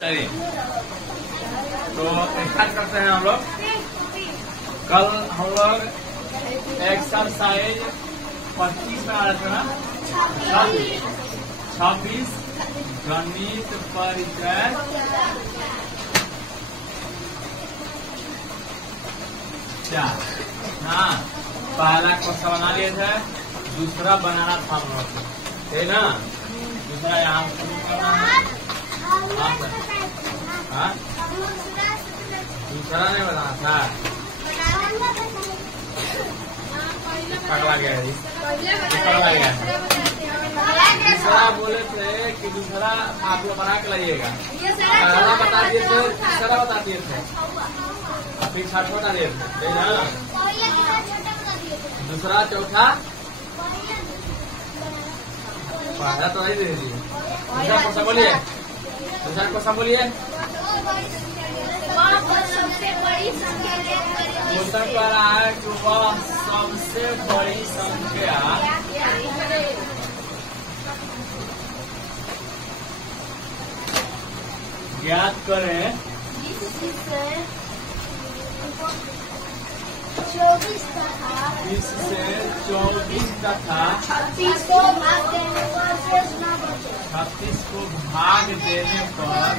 चलिए तो स्टार्ट करते हैं हम लोग। कल हम लोग एक्सरसाइज 25 में आ रहे थे ना, 26 गणित परिचय चार। हाँ, पहला क्वेश्चन बना लिए थे, दूसरा बनाना था हम लोग, है ना। दूसरा यहाँ करना है। हाँ, दूसरा नहीं बनाना था, पकड़ा गया है, पकड़ा गया है। दूसरा बोले थे कि दूसरा आप लोग बना के लाइएगा। पहला बता दिए थे, दूसरा बता दिए थे, अभी छठ बता दिए थे, ना। दूसरा चौथा पहला तो नहीं दे दीजिए। दूसरा क्वेश्चन बोलिए, दूसरा क्वेश्चन बोलिए। क्वेश्चन कह रहा है कि वह सबसे बड़ी संख्या ज्ञात करें। 20 से 24 तथा 36 को भाग देने पर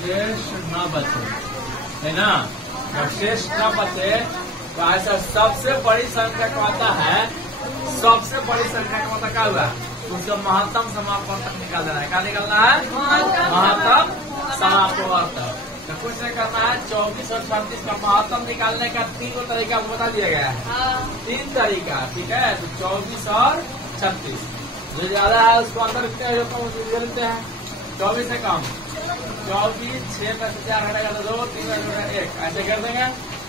शेष न बचे, है ना। जब शेष न बचे तो ऐसा सबसे बड़ी संख्या कहता है, सबसे बड़ी संख्या का मतलब क्या हुआ, उसको महत्तम समापन तक निकाल देना है। क्या निकालना है? महत्तम समापन तक। तो कुछ नहीं करना है, 24 और 36 का महत्तम निकालने का 3 तरीका बता दिया गया है। 3 तरीका, ठीक है। तो 24 और 36 जो ज्यादा है उसको अंदर रखते हैं, जो लेते हैं। 24 से कम 24, 6 में से 4 हटेगा तो 2, 3 में 1, ऐसे कर देंगे।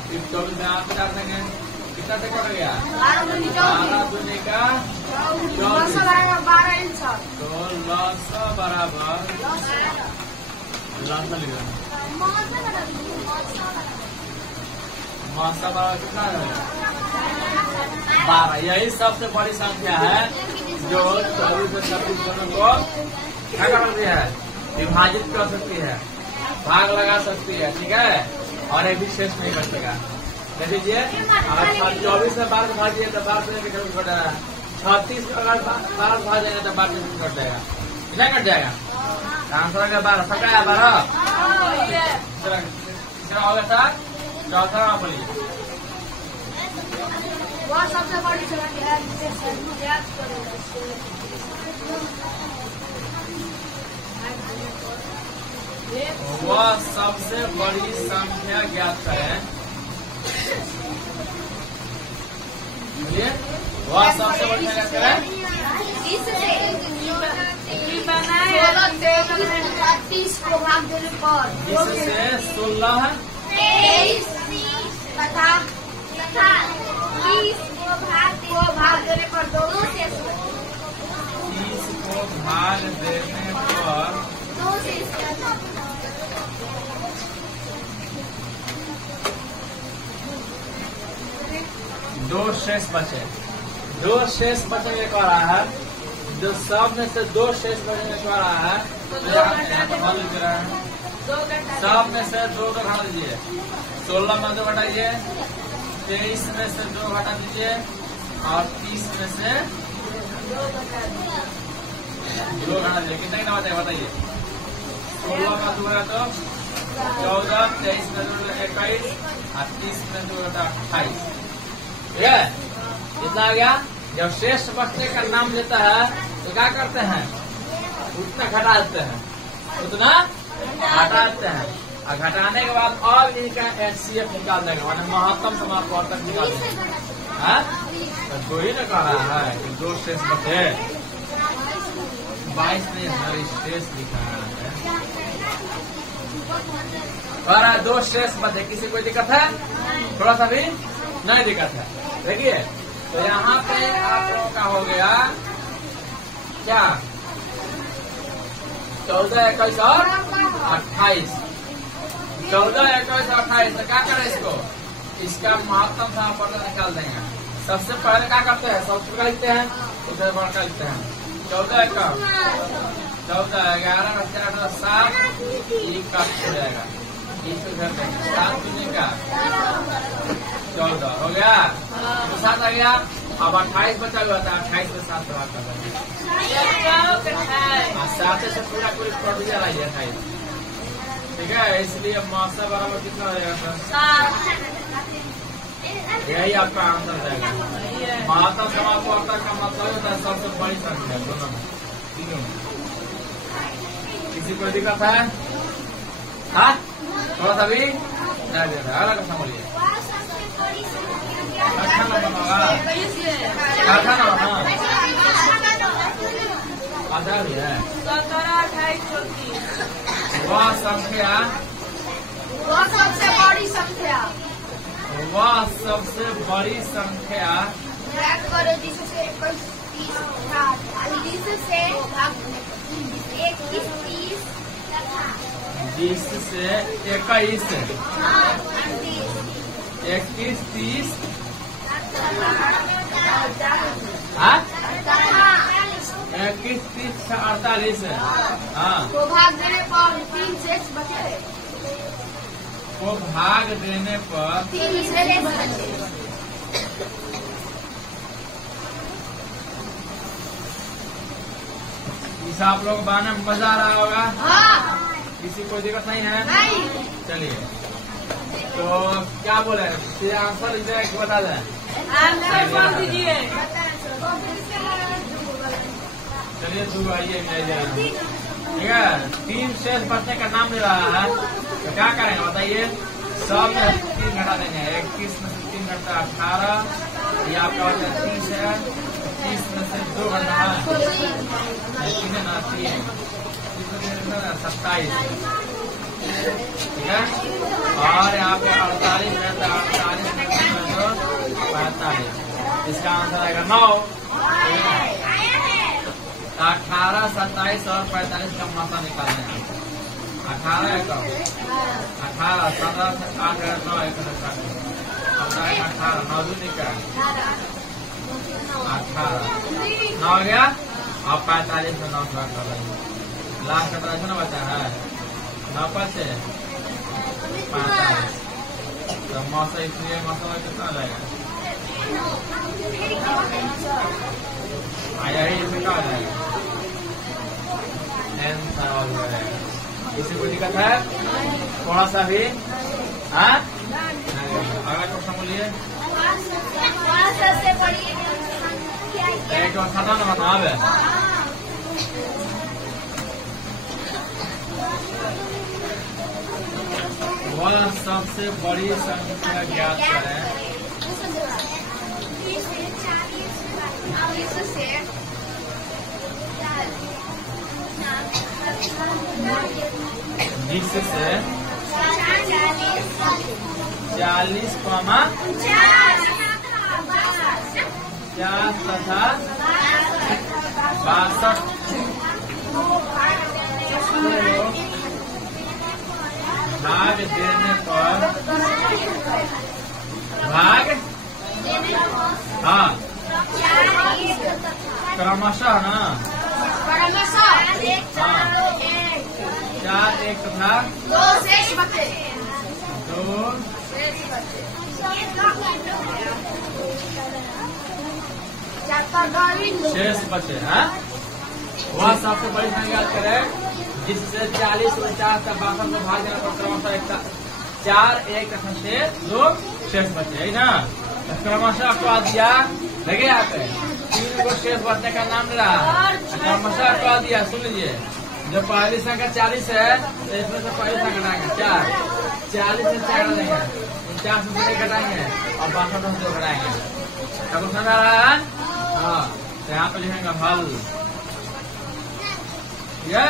फिर 24 में आप डाल देंगे, कितना तक कट गया? 12 दूनी का 24, तो लसा बराबर लसा लिख रहा है, मासा बराबर कितना है? 12। यही सबसे बड़ी संख्या है जो 24 से 26 दोनों को क्या कर सकती है? विभाजित कर सकती है, भाग लगा सकती है, ठीक है। और एक भी शेष नहीं बचेगा। देख लीजिए, अगर 24 से 12 भाजिए तो 12 से कट जाएगा। 36 अगर 12 से भाग जाएगा तो 12 से कट जाएगा, कितना कट जाएगा? आंसर का 12 सबका है, 12। तीसरा होगा 7, चौथा बोलिए। वह सबसे बड़ी संख्या है जिसे ज्ञात करेगा। वह सबसे बड़ी संख्या ज्ञात करें। बोलिए, वह सबसे बड़ी संख्या ज्ञात करें। 30 को भाग देने पर 20 से 16 23 तथा 30 को भाग देने पर 2 से 30 को भाग देने पर 2 से 2 शेष बचे। 2 शेष बचने को रहा है, जो सब में से 2 शेष बचने को रहा है, सब में से 2 को घटा दीजिए। 16 में 2 घटाइए, 23 में से 2 घटा दीजिए, और 30 में से 2 घटा दीजिए। कितना कितना बचेगा बताइए? 16 में 2 है तो 14, 23 में 2 21, और 30 में 2 28, ठीक है। इतना आ गया। जब शेष बचने का नाम लेता है तो क्या करते हैं? उतना घटा देते हैं, उतना घटा देते हैं, और घटाने के बाद और इनका HCF निकाल देगा, माने महत्तम समापन तक निकाल देगा। तो 2 ही न कह रहा है कि 2 शेष बचे। 22 ने हर शेष लिखा है, कह रहा है 2 शेष बचे। किसी कोई दिक्कत है? थोड़ा सा भी नहीं दिक्कत है। देखिए, तो यहाँ पे आप लोगों का हो गया क्या? 14, 21 और 28। 14, 21 और 28 तो क्या करें इसको? इसका महत्तम समापन निकाल देंगे। सबसे पहले क्या करते हैं? सब लिखते हैं उधर बढ़कर लिखते हैं 14 का 14 11 4 7 1 का हो जाएगा 1 घर में 7 दूनी का 14 हो गया तो 7 आ गया। अब 28 बचा हुआ था 28 में 7 भाग कर देंगे 7 से पूरा पूरी प्रोड्यूस आइए 28 ठीक है। इसलिए मासा बराबर कितना हो जाएगा सर यही आपका आंसर रहेगा। माता समापवर्ता का मतलब होता है सबसे बड़ी संख्या दोनों में तीनों में। किसी को दिक्कत है हाँ थोड़ा सा भी नहीं दे रहा अगला कथा बोलिए आधा भी है 17 28 34 वह संख्या वह सबसे बड़ी संख्या वह सबसे बड़ी संख्या याद करो जिससे 21 30 से भाग 21 30 जिससे 21 21 30 हाँ 21 30 48 हाँ को भाग देने पर 3 शेष बचे को भाग देने पर 3 शेष बचे। इस आप लोग बाने में मजा आ रहा होगा हाँ किसी कोई दिक्कत नहीं है नहीं चलिए तो क्या बोले फिर आंसर इसे बता दें दीजिए चलिए तू आइए मैं जाइए ठीक है 3 शेष बचने का नाम ले रहा है तो क्या करेंगे बताइए सब में 3 घटा देंगे 21 में से 3 घंटा 18 ये आपका हो जाए 30 है 30 में से 2 घंटा है 27 ठीक है और यहाँ पे 48 रहता है 48 इसका आंसर आएगा 9 18 27 और 45 का मात्रा निकालना है 18 है कम 18 17 से 8 9 18 9 दूनी का 18 9 हो गया अब 45 में 9 कर रहे लास्ट का ना बचा है 9 से 45 तो मौसा इसलिए मौसम कितना लगेगा आया ही इसमें क्या हो जाएगा एन सवाल हो जाएगा। इसे कोई दिक्कत है थोड़ा सा भी हाँ अगला क्वेश्चन बोलिए सबसे बड़ी एक और खाता ना बताओ वह सबसे बड़ी संख्या ज्ञात करें जिससे 40 कॉमा 50 तथा 62 भाग देने पर भाग हाँ क्रमशः ना हाँ 4 1 तथा 2 शेष बचे 2 शेष बचे हाँ वह सबसे बड़ी संख्या याद करें जिससे 40 49 तक 62 में भाग देना पर क्रमशः 4 1 तथा 2 शेष बचे है ना क्रमशः आपको दिया लगे यहाँ पे 3 को शेष बचने का नाम रहा क्रमशः आपको दिया सुन लीजिए जो पहली संख्या 40 है तो इसमें से पहली संख्या घटाएंगे 4 40 से 4 घटाएंगे 49 में से घटाएंगे और 62 में से घटाएंगे क्या कुछ समझ आ रहा है हाँ तो यहाँ पे लिखेंगे हल ये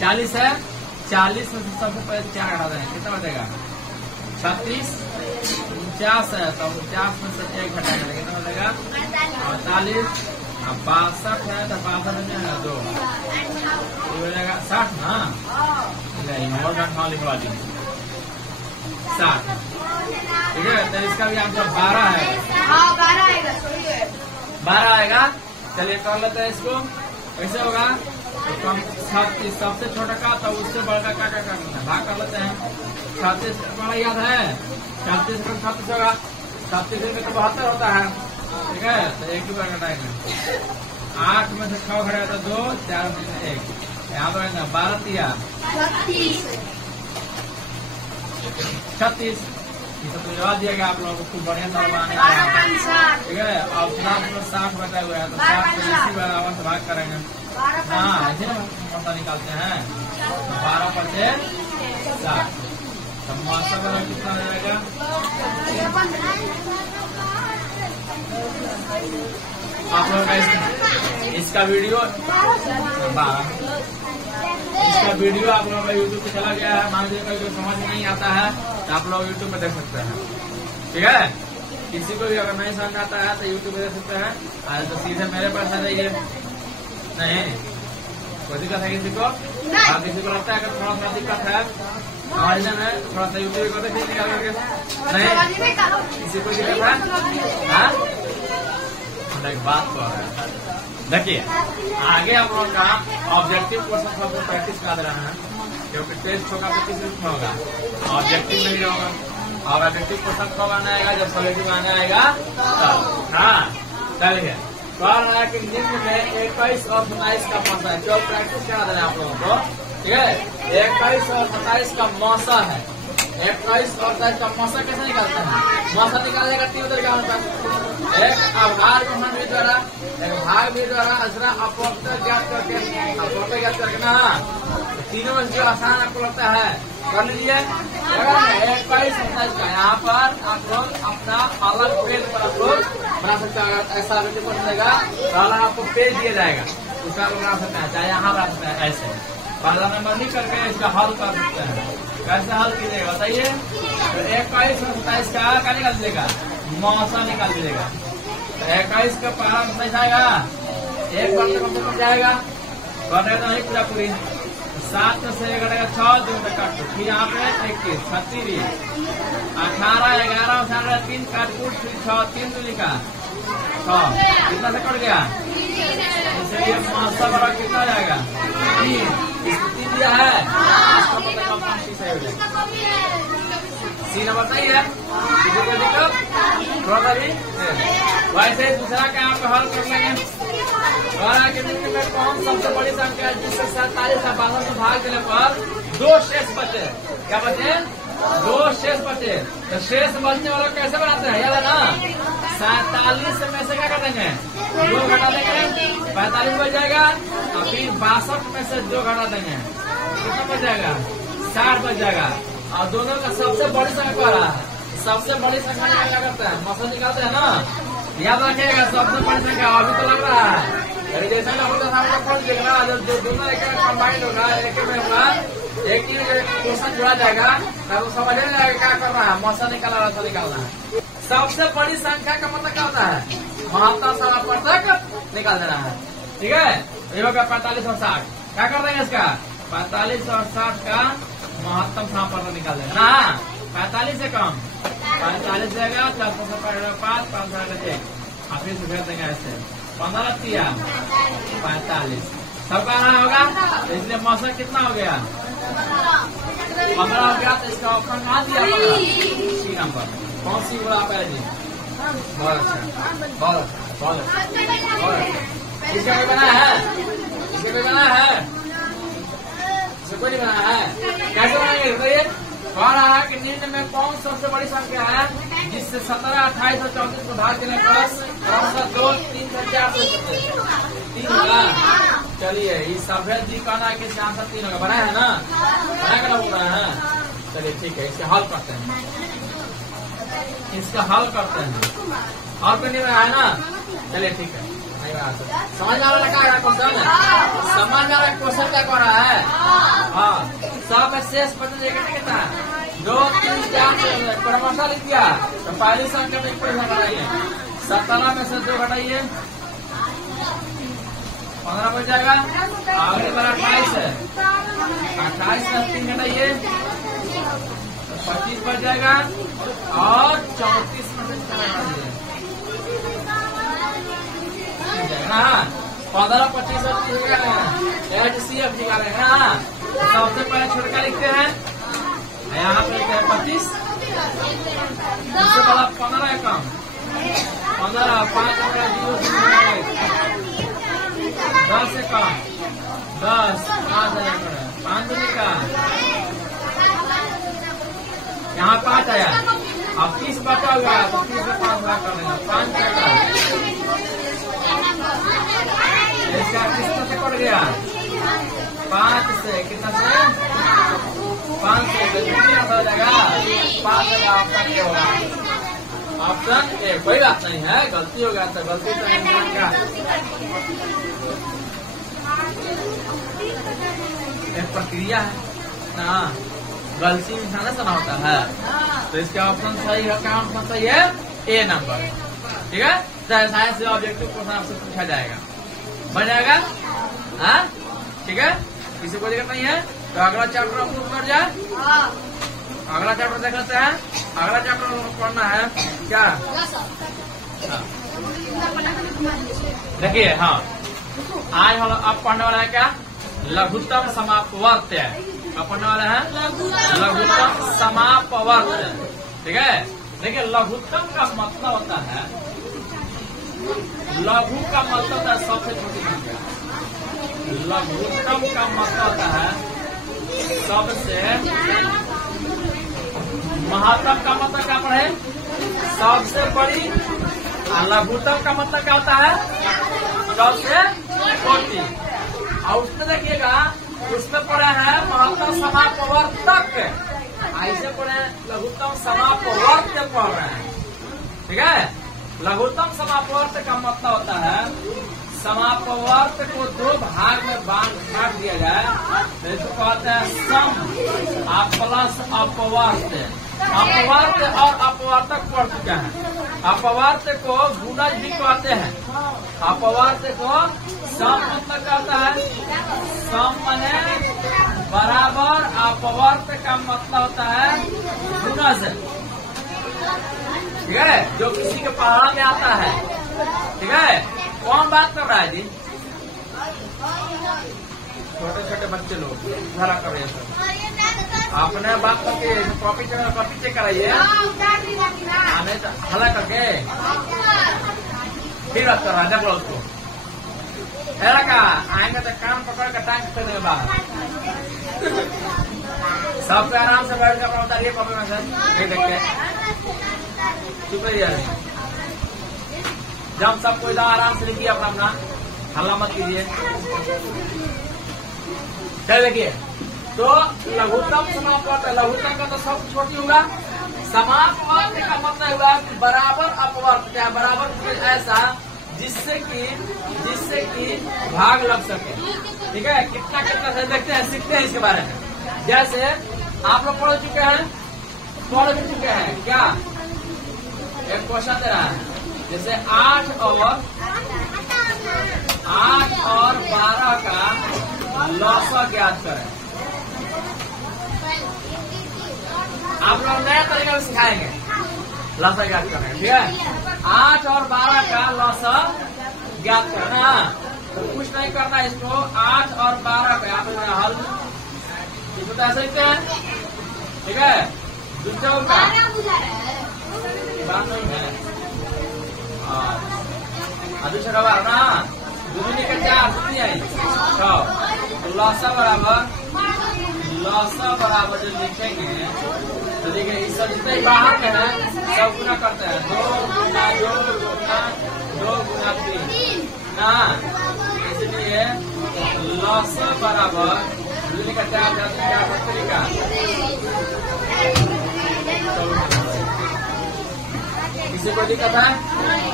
40 है 40 में से सबसे पहले 4 घटा देंगे कितना बचेगा 36 49 है तो 49 में से 1 घटाएंगे कितना बचेगा 48 अब 62 है तो 62 में है 2 ये हो जाएगा 60 ना और घंटा लिखवा दीजिए 60 ठीक है तो इसका भी आंसर 12 है हाँ 12 आएगा, सही है। 12 आएगा। चलिए कर लेते हैं इसको। कैसे होगा? तो कम 36 सबसे छोटा का तो उससे बड़ा का करना है, भाग कर लेते हैं। 36 बड़ा याद है, 36 कम 36 होगा। 36 में तो 72 होता है, ठीक है। तो एक ही बार घटाएंगे। 8 में से 6 घटाया तो 2, 4 में से 1, यहाँ पर 12 तिया 36। ये सब तो याद दिया गया आप लोगों को, खूब बढ़िया तरह बनाने वाला है, ठीक है। और 60 बचा हुआ है तो 60 से इसी बराबर से भाग करेंगे। हाँ ऐसे मौसा निकालते हैं। 12 पर से 60 तो मौसा वाला कितना रहेगा? आप लोगों का इसका वीडियो आप लोगों का यूट्यूब पे चला गया है। मान लीजिए कोई समझ में नहीं आता है तो आप लोग यूट्यूब में देख सकते हैं, ठीक है। किसी को भी अगर नहीं समझ आता है तो यूट्यूब पे देख सकते हैं। तो सीधे मेरे पास आ जाइए। नहीं कोई दिक्कत है किसी को? हाँ किसी को लगता है कि थोड़ा सा दिक्कत है समझने में, थोड़ा सा यूट्यूब को देखिए निकाल करके। नहीं किसी को दिक्कत है? हाँ एक बात तो है, देखिए आगे हम लोग का ऑब्जेक्टिव क्वेश्चन सबको प्रैक्टिस कर रहे हैं, क्योंकि टेस्ट होगा तो किस रूप में होगा? ऑब्जेक्टिव में ही होगा। और ऑब्जेक्टिव क्वेश्चन कब आना आएगा? जब सॉल्यूटिव आना आएगा तब। हाँ चलिए कह रहा है कि निम्न में 21 और 27 का मौसा है, जो प्रैक्टिस करा देना आप लोगों को, ठीक है। 21 और 27 का मौसा है। 21 और 27 का मौसा कैसे निकालते हैं? मौसा निकालने का 3 तरीका होता है। एक आभार ग्रहण भी द्वारा, एक भाग भी द्वारा, दूसरा अपवर्तक ज्ञात करके, अपवर्तक ज्ञात करके ना। तीनों में जो आसान आपको लगता है कर लीजिए। 21 का यहाँ पर आप लोग अपना अलग पेज पर आप लोग बना सकते हैं। ऐसा बनेगा पहला आपको पेज दिया जाएगा, उसका बना सकते हैं, चाहे यहाँ बना सकते हैं। ऐसे पहला नंबर नहीं करके इसका हल कर सकते हैं। कैसे हल कीजिएगा बताइए? तो 21 और 27 का निकाल दीजिएगा, मौसा निकाल दीजिएगा। 21 का पहला नहीं जाएगा, एक बार से कम जाएगा, घटेगा नहीं पूरा पूरी। 7 में से घटेगा 6, 2 में काट, फिर यहाँ पे 21, 36, 18, 11, 3 काट कूट, फिर 6, 3 दूनी का 6, कितना से कट गया? इसलिए मौसा बड़ा कितना जाएगा? 3 दिया है। सी नंबर नहीं है, थोड़ा सा भी वैसे दूसरा का आप हल कर लेंगे। कौन सबसे बड़ी संख्या है जिससे 47 का 62 में भाग देने पर 2 शेष बचे? क्या बचे? 2 शेष बचे। तो शेष बचने वाला कैसे बनाते हैं? याद है ना? 47 में से क्या कर देंगे? 2 घटा देंगे, 45 बच जाएगा। और फिर 62 में से 2 घटा देंगे, कितना बच जाएगा? 60 बच जाएगा। और दोनों का सबसे बड़ी संख्या क्या रहा है? सबसे बड़ी संख्या क्या करते हैं? मौसा निकालते हैं ना, याद रखिएगा। सबसे बड़ी संख्या अभी तो लग रहा है जैसे देखना, जब दोनों एक कंबाइंड होगा, एक में होगा, एक ही क्वेश्चन जुड़ा जाएगा तब समझ में जाएगा क्या कर रहा है। मौसा निकालना है। सबसे बड़ी संख्या का मतलब क्या होता है? महत्तम समापवर्तक निकाल देना है, ठीक है। ये होगा 45 और 60। क्या कर देंगे इसका? 45 और 60 का महत्तम समापवर्तक निकाल देंगे ना। 45 से कम 45 जाएगा, 5 5 फिर से देंगे ऐसे 15 तिया 45 सबका आना होगा। इसलिए मौसम कितना हो गया? 15 हो गया। तो इसका ऑप्शन कहाँ दिया? C number. कौन सी बोला आप जी? बहुत अच्छा, बहुत अच्छा, बहुत अच्छा। इसका कोई बना है? इसका कोई बना है? इसका कोई नहीं बना है। कैसे बनाएंगे बताइए? कह रहा है कि निम्न में कौन सबसे बड़ी संख्या है जिससे 17, 28 और 34 को भाग देने पर 2, 3, 4 3 होगा। चलिए इस सफेद जी कहना कि 4 3 होगा। बना है ना? बना कर बोल रहा है। चलिए ठीक है, इसका हल करते हैं। इसका हल करते हैं। हल करने में है ना? चलिए ठीक है, समझ में आ रहा है क्वेश्चन? समझ में आ रहा क्वेश्चन क्या कर रहा है? हाँ, सब में शेष बचने कितना है? 2, 3, 4 क्रमशः लिख दिया। तो पहली संख्या में 1 घटाइए, 17 में से 2 घटाइए, 15 बच जाएगा। आगे वाला 28 है, 28 में 3 घटाइए, 25 बच जाएगा। और 34 में से 4 घटाइए, जाएगा ना। 15, 25 और 30 निकालेंगे, HCF निकालेंगे ना। सबसे पहले छोटका लिखते हैं, यहाँ पे लिखते हैं 25, इससे बड़ा 15 है कम, 15, 5 10 से कम, 10, 5 का यहाँ 5 आया। अब 30 बचा हुआ है तो 30 में 5 भाग कर लेना, 5 का इसका कितना से कट गया, 5 से कितना से 5 से कितना हो जाएगा, 5 का ऑप्शन क्या होगा, ऑप्शन ए। कोई बात नहीं है, गलती हो गया तो गलती तो नहीं का एक प्रक्रिया है ना, गलती इंसान से ना होता है। तो इसका ऑप्शन सही है, क्या ऑप्शन सही है, ए नंबर। ठीक है, साइंस से ऑब्जेक्टिव क्वेश्चन आपसे पूछा जाएगा, बन जाएगा। हाँ ठीक है, किसी को दिक्कत नहीं है। तो अगला चैप्टर हम शुरू कर जाए, अगला चैप्टर देख लेते हैं। अगला चैप्टर पढ़ना है क्या, देखिए। हाँ आज हम अब पढ़ने वाला है क्या, लघुत्तम समापवर्त्य। अब पढ़ने वाला है लघुत्तम समापवर्त्य। ठीक है, देखिए लघुत्तम का मतलब होता है, लघु का मतलब होता है सबसे छोटी संख्या, लघुत्तम का मतलब होता है सबसे, महत्तम का मतलब क्या पढ़े, सबसे बड़ी, लघुत्तम का मतलब क्या होता है, सबसे छोटी। और उसमें देखिएगा, उसमें पढ़े हैं महत्तम समापवर्तक, ऐसे पढ़े हैं लघुत्तम समापवर्त्य पढ़ रहे हैं। ठीक है, लघुत्तम समापवर्त्य का मतलब होता है समापवर्त्य को 2 भाग में बांट दिया जाए, तो इसको कहते हैं सम प्लस अपवर्त्य। अपवर्त्य और अपवर्तक पढ़ चुके हैं। अपवर्त्य को गुणज भी कहते हैं, अपवर्त्य को सम मतलब कहता है, सम माने बराबर, अपवर्त्य का मतलब होता है गुणज। ठीक है, जो किसी के पढ़ा में आता है। ठीक है, कौन बात कर रहा है जी, छोटे छोटे बच्चे लोग धरा कर रहे हैं, आपने बात करके कॉपी चेक कराइए, हला करके फिर बात कर रहा है, देख लो उसको। ऐसा का आएंगे तो कान पकड़ कर टांग कर देंगे बाहर। सब पे आराम से बैठ कर अपना बताइए कॉपी में से देख के, चुप रहिए। जब सब कोई आराम से लिखिए अपना अपना, हल्ला मत कीजिए। चल देखिए, तो लघुत्तम समापवर्त्य, लघुत्तम का तो सब छोटी होगा, समापवर्त्य का मतलब हुआ कि बराबर अपवर्त्य, क्या बराबर ऐसा जिससे कि भाग लग सके। ठीक है, कितना कितना से देखते हैं, सीखते हैं इसके बारे में। जैसे आप लोग पढ़ चुके हैं क्या, एक क्वेश्चन दे रहा है, जैसे 8 और 12 का लौसा ज्ञात करें। आप लोग नया तरीका से सिखाएंगे, लौसा ज्ञात करें। ठीक है, 8 और 12 का लौसा ज्ञात करना, तो कुछ नहीं करना इसको, 8 और 12 का आप हल इसको तो ऐसे लिखते हैं। ठीक है, दूसरा बात नहीं है, दूसरा का बार ना, दूसरी का 4 दूसरी आई 6, लौसा बराबर जो लिखेंगे, तो देखिए इस सब जितने बाहर के हैं सब गुना करते हैं, 2 गुना 3 ना, इसलिए लौसा बराबर दूसरी का 4 तरीका। किसी को दिक्कत है,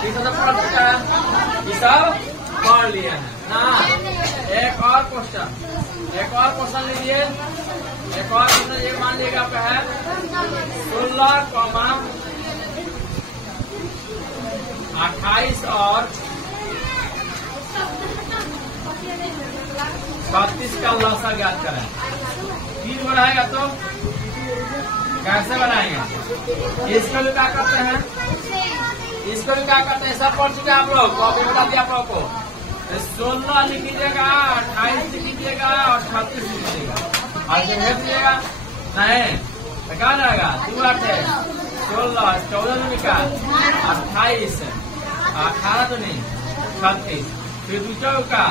किसी तो पढ़ चुका है, ये सब पढ़ लिया है ना। एक और क्वेश्चन लीजिए, एक और क्वेश्चन ये मान लीजिएगा आपका है 16, 28 और 32 का लौसा ज्ञात करें। 3 बनाएगा तो कैसे बनाएंगे, इसको भी क्या करते हैं, सब पढ़ चुके हैं आप लोग, कॉपी बता दिया आप लोगों को। 16 लिख लीजिएगा, 28 लिख लीजिएगा और 36 लिख लीजिएगा। और जब भेज दीजिएगा नहीं तो क्या जाएगा? 2 8 16, 14 दूनी का 28, 18 दूनी 36, फिर 2 चौका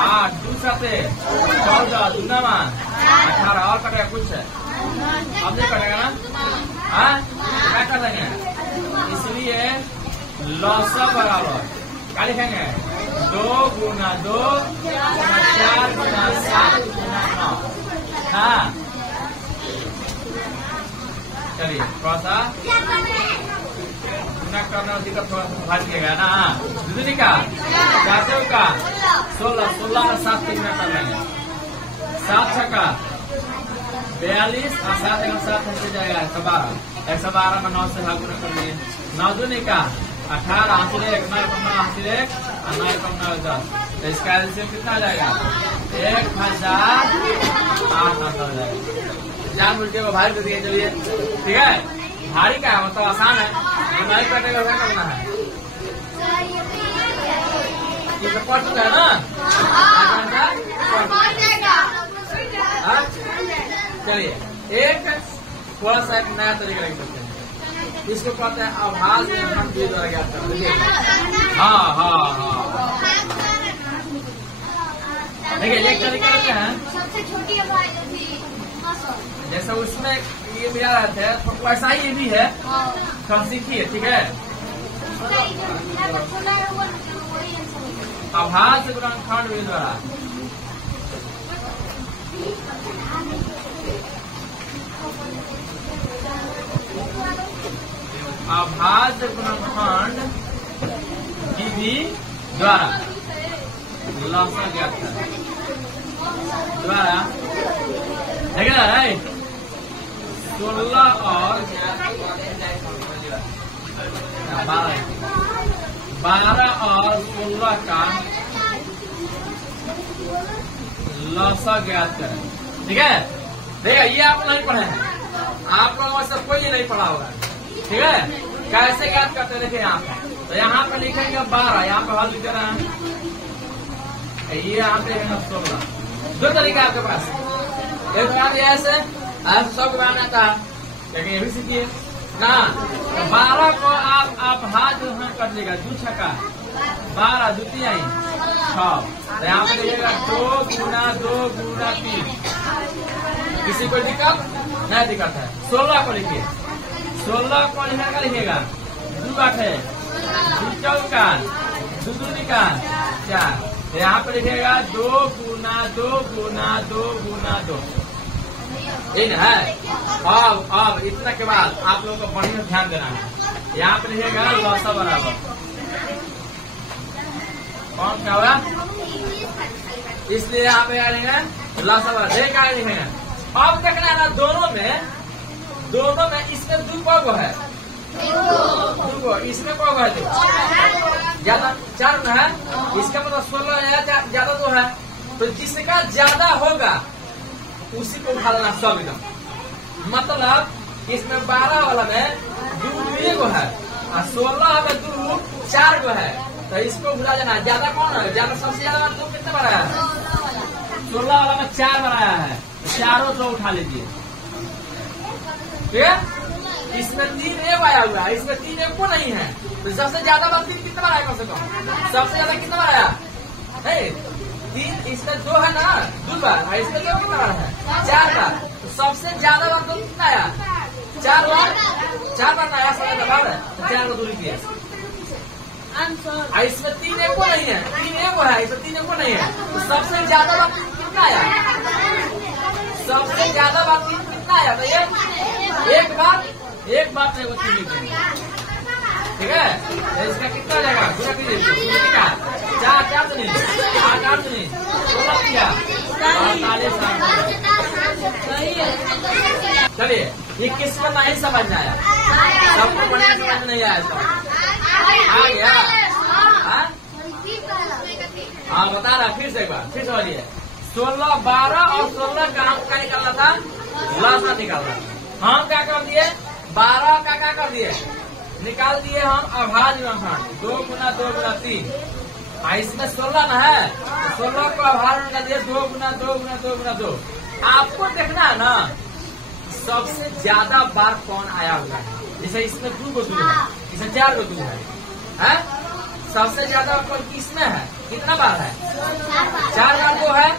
8, 2 7 14, 2 9 18 और कटेगा कुछ अब नहीं कटेगा ना? हाँ क्या कर देंगे? इसलिए लौसा बराबर क्या लिखेंगे? 2 गुना 2 4 गुना 7 गुना 9। हाँ चलिए थोड़ा सा गुना करना दिक्कत थोड़ा सा भाजिएगा ना। दूसरी का 4 का 16, 16 और 7 3 में कर लेंगे। 7 छक्का 42 और 7 1 7 ऐसे जाएगा 112, 112 में 9 से भाग गुना कर लिए। 9 दूनी का 18 हासिल 1, 9 9 हासिल 1 और 9 9 10। तो इसका एलसीएम कितना आ जाएगा? 1008 हो जाएगा। जान बुझे को भारी दे दिए। चलिए ठीक है, भारी का है मतलब आसान है, नहीं कटेगा क्या करना है? ये तो पढ़ चुका है ना? चलिए एक थोड़ा सा एक नया तरीका लिख सकते हैं, इसको कहते हैं आभास हम द्वारा ज्ञात करते हैं। हाँ हाँ हाँ देखिए एक तरीका रहते हैं, सबसे छोटी आवाज थी जैसे उसमें ये मिला रहता है तो वैसा ही ये भी है, कम सीखिए ठीक है। आभास गुणनखंड विधि द्वारा आभास गुणनखंड विधि द्वारा लौसा ज्ञात द्वारा देख रहा है 16 और 12 और 16 का लौसा ज्ञात करें। ठीक है, देखिए ये आप नहीं पढ़े हैं, आप लोगों से कोई नहीं पढ़ा होगा। ठीक है, कैसे ज्ञात करते हैं? देखिए यहाँ पे तो यहाँ पे लिखेंगे 12, यहाँ पे हल लिख रहे हैं, ये यहाँ पे है 16। दो तरीका आपके पास, एक बात ऐसे सब बनाना था, लेकिन ये भी सीखिए ना। 12 को आप हाथ कर लीजिएगा, 2 छक्का 12 द्वितीय 6, तो यहाँ पे लिखिएगा 2 गुना 2 गुना 3। किसी को दिक्कत नहीं दिक्कत है। 16 को लिखिए, 16 को लिखिएगा 2 8 2 चौका 2 दूनी का 4, यहाँ पे लिखेगा 2 गुना 2 गुना 2 गुना 2। ठीक है, अब इतना के बाद आप लोगों को बढ़िया ध्यान देना है। यहाँ पे लिखेगा लौसा बराबर कौन क्या होगा, इसलिए यहाँ पे लिखेंगे लौसा बराबर क्या लिखेंगे। अब देखना है ना दोनों में इसमें 2 को है, 2 इसमें को है 2 ज्यादा 4 में है, इसका मतलब 16 है ज्यादा 2 है, तो जिसका ज्यादा होगा उसी को उठा लेना सब एकदम। मतलब इसमें 12 वाला में 2 को है और 16 में 2 4 को है, तो इसको भुला जाना। ज्यादा कौन है? ज्यादा सबसे ज्यादा 2 कितना बनाया है? 16 वाला में 4 बनाया है, चारों 2 उठा लीजिए। ठीक है, इसमें 3 एक आया हुआ है, इसमें 3 एक को नहीं है, तो सबसे ज्यादा बात 3 कितना बनाया? कम से कम सबसे ज्यादा कितना बनाया है? 3, इसमें 2 है ना 2 बार, इसमें 2 कितना बार है? 4 बार, तो सबसे ज्यादा बार 2 कितना आया? 4 बार आया, सबसे बार है तो 4 को दूरी किया। इसमें 3 एक को नहीं है, 3 एक को है, इसमें 3 एक को नहीं है, तो सबसे ज्यादा बार कितना आया? सबसे ज्यादा बार 3 कितना आया? तो ये एक बार से वो 3 लिखेंगे। ठीक है, तो इसका कितना जाएगा? पूरा कीजिए 4 दूनी 8 8 दूनी 16 किया 48। चलिए ये किसको नहीं समझ में आया? सबको बढ़िया समझ नहीं आया, आ गया? हाँ बता रहा, फिर से एक बार फिर समझिए। 16 12 और 16 का हम क्या निकालना था? लौसा निकालना। हम क्या कर दिए? 12 का क्या कर दिए? निकाल दिए हम आभास गुणनखंड 2 गुना 2 गुना 3। इसमें 16 ना है, 16 को आभार में डालिए 2 गुना 2 गुना 2 गुना 2। आपको देखना है ना सबसे ज्यादा बार कौन आया हुआ है। जैसे इसमें 2 गो 2 है, इसमें 4 गो 2 है? सबसे ज्यादा कौन किसमें है, कितना बार है? 4 बार 2 है,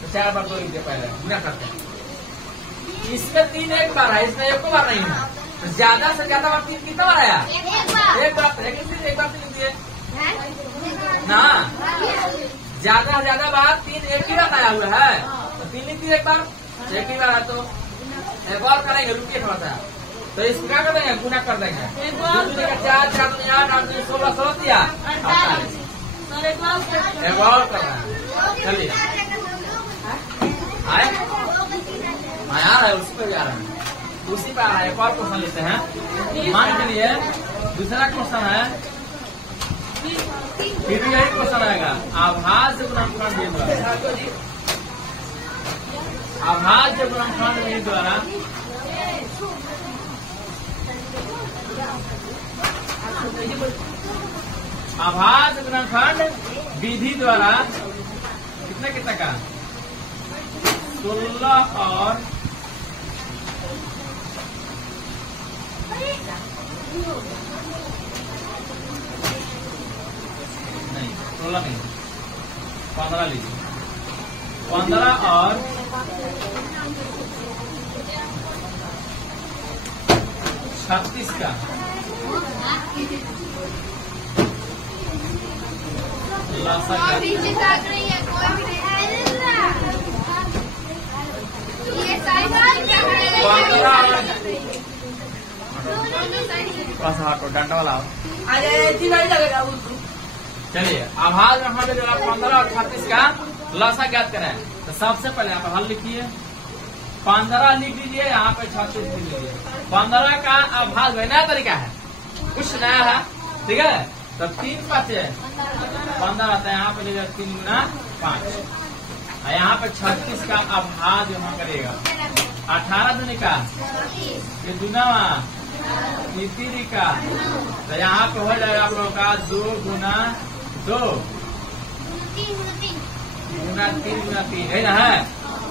तो 4 बार 2 लिखिए पहले, गुना करते हैं। इसमें 3 एक बार है, इसमें 1 बार नहीं है, तो ज्यादा से ज्यादा बार 3 कितना बार आया? एक बार। एक बार 3 लिखिए ना, ज्यादा से ज्यादा बार 3 एक ही बार आया हुआ है, तो 3 लिख दिए, एक बार एक ही बार है, तो एक और करेंगे, रुकिए थोड़ा सा। तो इसको क्या कर देंगे, गुना कर देंगे। 4 4 8 8 16 16 दिया, एक और करना है। चलिए आया है, उसी पे भी आ रहा है, उसी पे आ रहा है। एक और क्वेश्चन लेते हैं, मान के लिए दूसरा क्वेश्चन है, फिर भी यही क्वेश्चन आएगा। अभाज्य गुणनखंड विधि द्वारा, अभाज्य गुणनखंड विधि द्वारा अभाज्य गुणनखंड विधि द्वारा कितने कितने का 16 और नहीं 16 नहीं 15 लीजिए, 15 और 36 का डंडा वाला चलिए अभाज्य गुणनखंड जो 15 और 36 का लसा ज्ञात करें। तो सबसे पहले आप हल लिखिए, 15 लिख लीजिए, यहाँ पे 36 लिख लीजिए। 15 का अभाज्य नया तरीका है, कुछ नया है, ठीक है। तो 3 5 15 आता है, यहाँ पे लीजिए 3 गुना 5, और यहाँ पे 36 का अभाज्य वहाँ करेगा 18 दूनी का, ये दुनावा तीसरी का, तो यहाँ पे हो जाएगा आप लोगों का 2 गुना 2 गुना 3 गुना 3 है ना, है।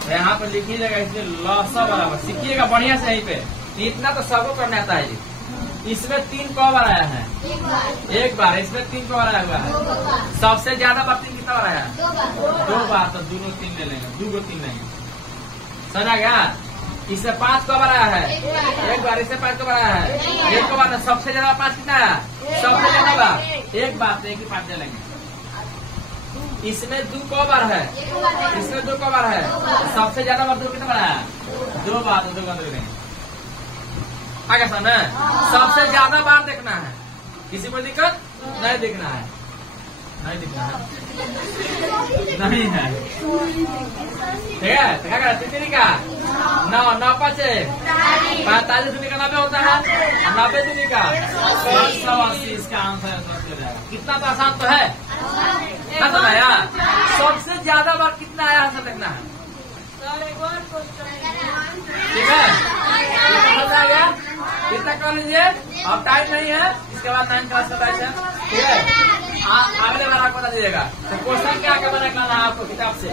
तो यहाँ पर लिखी जाएगा, इसलिए लसा बराबर सीखिएगा बढ़िया से। यहीं पे इतना तो सबको करना आता है जी। इसमें 3 कौ बार आया है, एक बार। इसमें 3 कौ बार आया हुआ है, सबसे ज्यादा बार 3 कितना बार आया है? 2 बार। तो दोनों 3 ले लेंगे, 2 को 3 लेंगे, समझा गया। इससे 5 कौ बार आया है, एक बार। इससे 5 कौ बार आया है, 1 बार। सबसे ज्यादा 5 कितना आया? सबसे ज्यादा बार एक बार, तो 1 ही 5 ले लेंगे। इसमें 2 कौ बार है, इसमें 2 कौ बार है, सबसे ज्यादा बार 2 कितना बार आया? 2 बार, तो 2 का 2 लेंगे। आगे समझ, सबसे ज्यादा बार देखना है, किसी को दिक्कत नहीं दिखना है, नहीं दिखना है, नहीं है, ठीक है। तो क्या करें, तितली का 9 9 5 45 दूनी का 90 होता है, 90 दूनी का 180। इसका आंसर हो जाएगा। कितना तो आसान तो है, खत्म है यार। सबसे ज्यादा बार कितना आया है देखना है, ठीक है। कितना कर लीजिए, अब टाइम नहीं है, इसके बाद 9 क्लास का टाइम है, ठीक है। अगले बार आपको बता दीजिएगा। तो क्वेश्चन क्या क्या बना करना है आपको किताब से,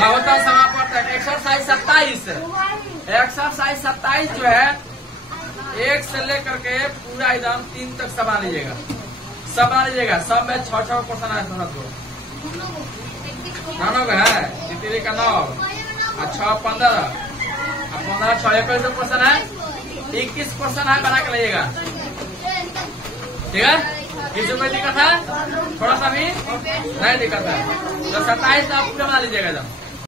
लगातार समापन एक्सरसाइज 27। एक्सरसाइज 27 जो है 1 से लेकर के पूरा एकदम 3 तक सब बना लीजिएगा, सब बना लीजिएगा। सब में 6 क्वेश्चन है, नानों का है, तितली का 9 और 6 15 और 15 6 21 क्वेश्चन है, 21 क्वेश्चन है, बना के लाइएगा, ठीक है। किसी को दिक्कत है, थोड़ा सा भी नहीं दिक्कत है, तो 27 आप पूरा बना लीजिएगा एकदम।